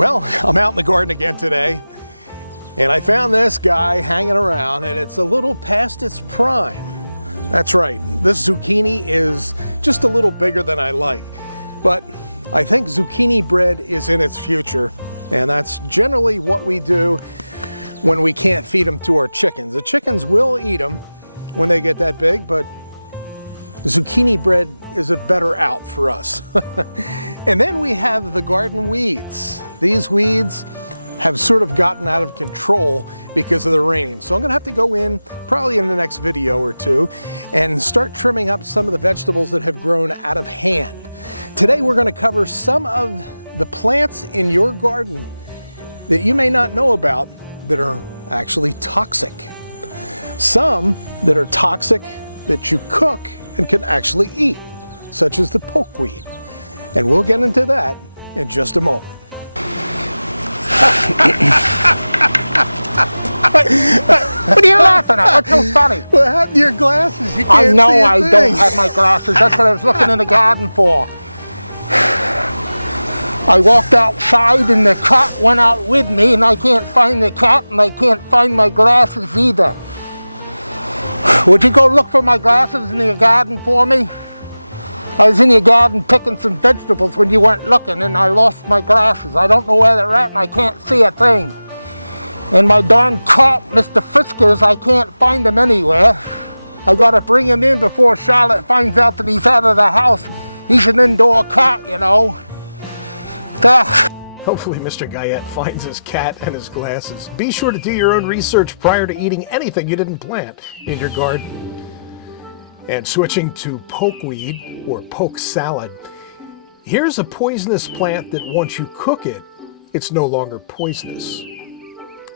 Well, I'm out in the garden again today, and I found this guy hanging around, and it's a little past its prime. That's right, this zucchini is just a little bigger than I like, but I think zucchini bread is in its future, and that's generally what we do when we can't feed them to our chickens. The chickens will eat them when they get that big, but zucchini bread is a better out for us. And then we have the garden weeds. These weeds have sort of gotten out of control because of the rain. So I'm gonna have to go in, probably in the next video or two, and start trimming up some of the vegetables that have grown out of hand. Today we're gonna cover some of the plants in your garden that you may not know about that are actually toxic. Some that are toxic that you cook and can actually eat, such as the pokeweed. And we'll get into that in just a moment. What are you laughing at? What's so funny? What happened to your glasses? You can't I know see a I thing. don't have my glasses. That's what I was looking in the garden for. I walked outside and the cat went out with me, and I can't find the cat and I can't find my glasses either. Would you go look for my glasses in your garden for me? I was in your garden picking some vegetables when you weren't looking, and I lost my glasses. I don't know where they're at and I can't see a thing. And my darn cat, Mr. Friskers, I can't find him anywhere. I gotta bring him in before Charlotte finds out that he's out of the house. He's an indoor cat, you know. Hopefully Mr. Guyette finds his cat and his glasses. Be sure to do your own research prior to eating anything you didn't plant in your garden. And switching to pokeweed, or poke salad, here's a poisonous plant that once you cook it, it's no longer poisonous.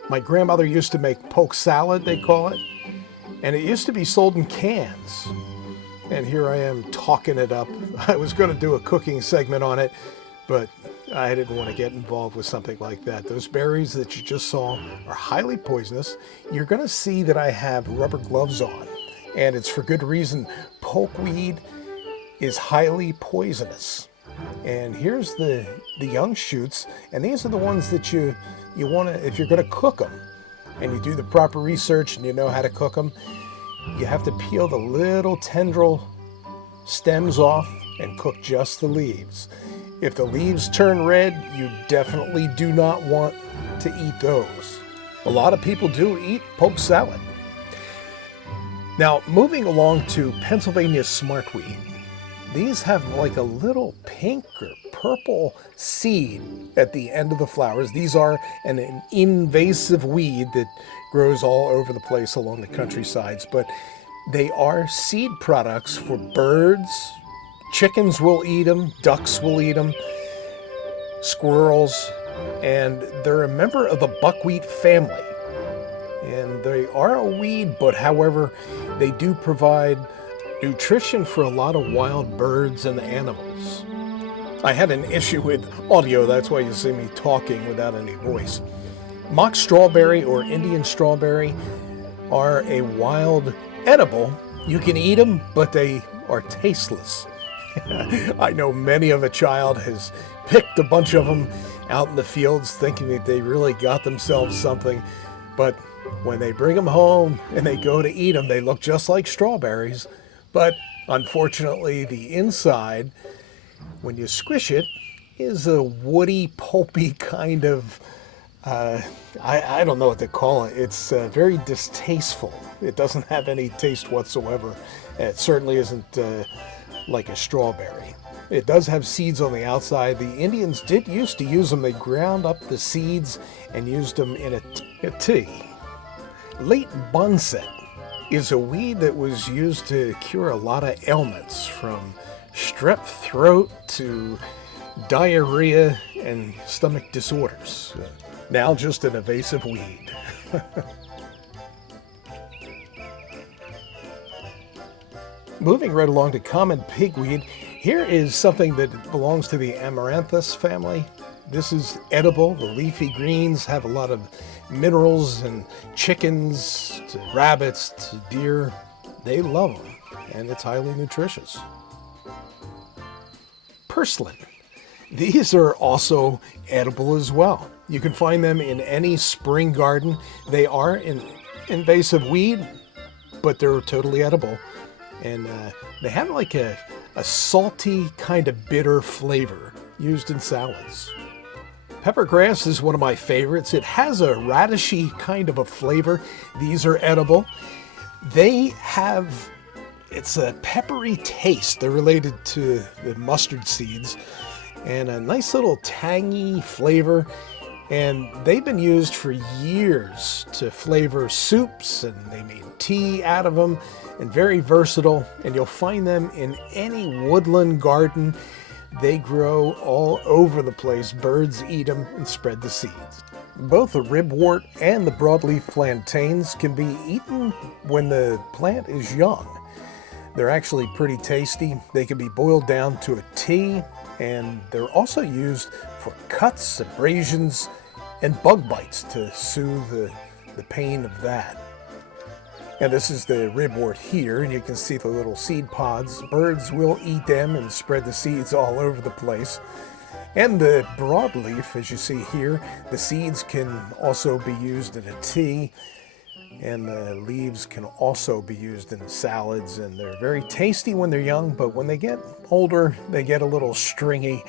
My grandmother used to make poke salad, they call it, and it used to be sold in cans. And here I am talking it up. I was going to do a cooking segment on it, but I didn't want to get involved with something like that. Those berries that you just saw are highly poisonous. You're going to see that I have rubber gloves on, and it's for good reason. Pokeweed is highly poisonous. And here's the young shoots, and these are the ones that you want to, if you're going to cook them, and you do the proper research and you know how to cook them, you have to peel the little tendril stems off and cook just the leaves. If the leaves turn red, you definitely do not want to eat those. A lot of people do eat poke salad. Now, moving along to Pennsylvania Smartweed. These have like a little pink or purple seed at the end of the flowers. These are an invasive weed that grows all over the place along the countrysides, but they are seed products for birds. Chickens will eat them, ducks will eat them, squirrels, and they're a member of the buckwheat family. And they are a weed, but however, they do provide nutrition for a lot of wild birds and animals. I had an issue with audio, that's why you see me talking without any voice. Mock strawberry or Indian strawberry are a wild edible. You can eat them, but they are tasteless. I know many of a child has picked a bunch of them out in the fields thinking that they really got themselves something, but when they bring them home and they go to eat them, they look just like strawberries, but unfortunately the inside, when you squish it, is a woody, pulpy kind of, I don't know what to call it. It's very distasteful. It doesn't have any taste whatsoever. It certainly isn't like a strawberry. It does have seeds on the outside. The Indians did used to use them. They ground up the seeds and used them in a tea. Late bunset is a weed that was used to cure a lot of ailments, from strep throat to diarrhea and stomach disorders. Now just an invasive weed. Moving right along to common pigweed, here is something that belongs to the amaranthus family. This is edible. The leafy greens have a lot of minerals, and chickens to rabbits to deer, they love them, and it's highly nutritious. Purslane. These are also edible as well. You can find them in any spring garden. They are an invasive weed, but they're totally edible. And they have like a salty kind of bitter flavor used in salads. Peppergrass is one of my favorites. It has a radishy kind of a flavor. These are edible. It's a peppery taste. They're related to the mustard seeds, and a nice little tangy flavor. And they've been used for years to flavor soups, and they made tea out of them, and very versatile. And you'll find them in any woodland garden. They grow all over the place. Birds eat them and spread the seeds. Both the ribwort and the broadleaf plantains can be eaten when the plant is young. They're actually pretty tasty. They can be boiled down to a tea, and they're also used for cuts, abrasions, and bug bites to soothe the pain of that. And this is the ribwort here, and you can see the little seed pods. Birds will eat them and spread the seeds all over the place. And the broadleaf, as you see here, the seeds can also be used in a tea, and the leaves can also be used in salads, and they're very tasty when they're young, but when they get older, they get a little stringy,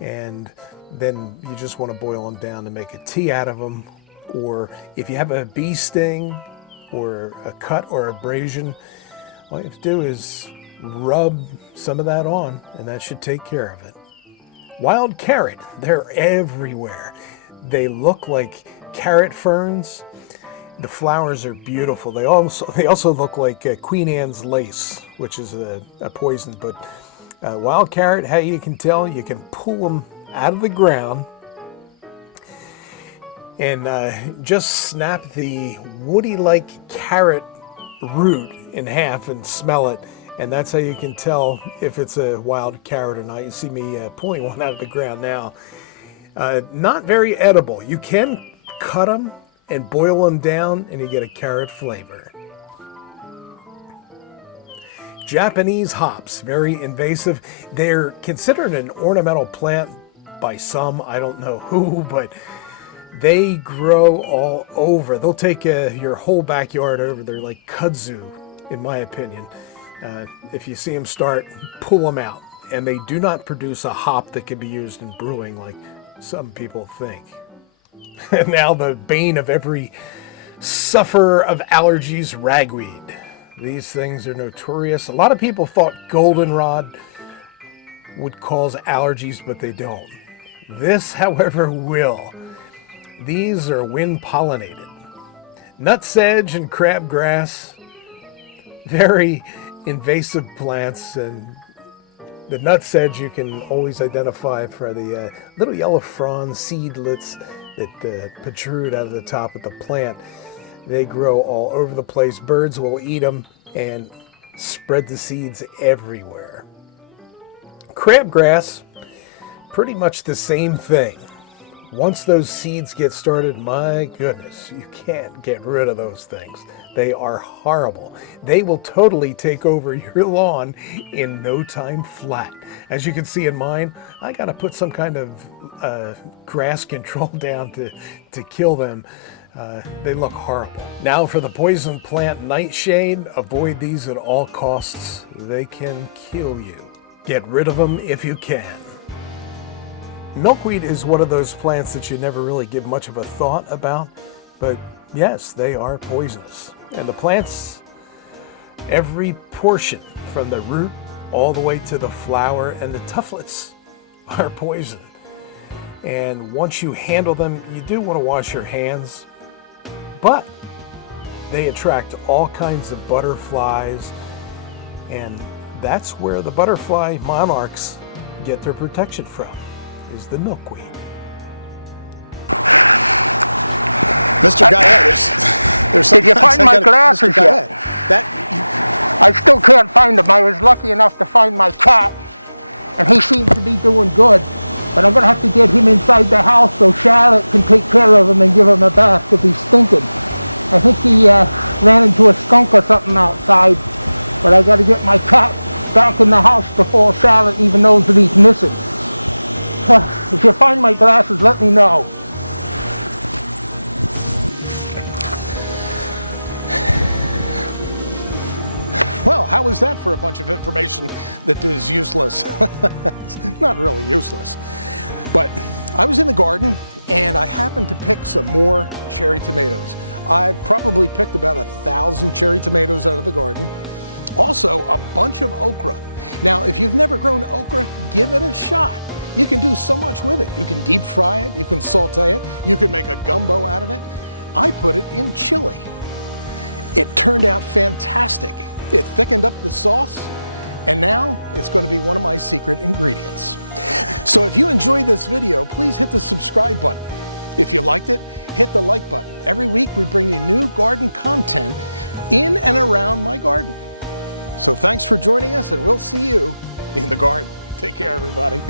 and then you just want to boil them down to make a tea out of them. Or if you have a bee sting or a cut or abrasion, all you have to do is rub some of that on, and that should take care of it. Wild carrot, they're everywhere. They look like carrot ferns. The flowers are beautiful. They also look like Queen Anne's lace, which is a poison. But wild carrot, how you can tell, you can pull them out of the ground and just snap the woody-like carrot root in half and smell it. And that's how you can tell if it's a wild carrot or not. You see me pulling one out of the ground now. Not very edible. You can cut them and boil them down, and you get a carrot flavor. Japanese hops, very invasive. They're considered an ornamental plant by some. I don't know who, but they grow all over. They'll take your whole backyard over. They're like kudzu, in my opinion. If you see them start, pull them out. And they do not produce a hop that can be used in brewing like some people think. And now the bane of every sufferer of allergies, ragweed. These things are notorious. A lot of people thought goldenrod would cause allergies, but they don't. This, however, will. These are wind pollinated. Nutsedge and crabgrass, very invasive plants, and the nutsedge you can always identify for the little yellow frond seedlets that protrude out of the top of the plant. They grow all over the place. Birds will eat them and spread the seeds everywhere. Crabgrass, pretty much the same thing. Once those seeds get started, my goodness, you can't get rid of those things. They are horrible. They will totally take over your lawn in no time flat. As you can see in mine, I got to put some kind of grass control down to kill them. They look horrible. Now for the poison plant nightshade, avoid these at all costs. They can kill you. Get rid of them if you can. Milkweed is one of those plants that you never really give much of a thought about, but yes, they are poisonous. And the plants, every portion from the root all the way to the flower and the tuftlets are poison. And once you handle them, you do want to wash your hands, but they attract all kinds of butterflies, and that's where the butterfly monarchs get their protection from, is the milkweed. Mr. Guyette, there's Did you find my glasses yet? I still can't find them. I was lucky enough to find my cat, and he seems to be doing good. But I'm going to have to get him inside the house so Charlotte can take care of him and give him a bath because he's stinking. I think he ran into a skunk or something outside, but I got to get my cat back in the house before Charlotte even knows that he's missing. If you find my glasses, let me know. Well, how was that for a bunch of information that is useless? It's not really useless. But I was in the garden and I happened to pick some more cherry tomatoes. I probably picked about 1,000 cherry tomatoes out of the garden. Also, a bunch of okra. Now, if you've never grown okra, give it a shot. You can do so much with it. You can deep fry it, you can saute it, you can make a gumbo out of it. I put it in chili. It turned out fantastic. It thickened up the sauce, and now it's going to be one of my secret ingredients. So if you enjoyed this video, please hit the subscribe button. If you liked it, hit the like button. Every week we bring you new garden content in and around my garden. So thanks for joining us, and we'll see you in the garden. Take care, everybody.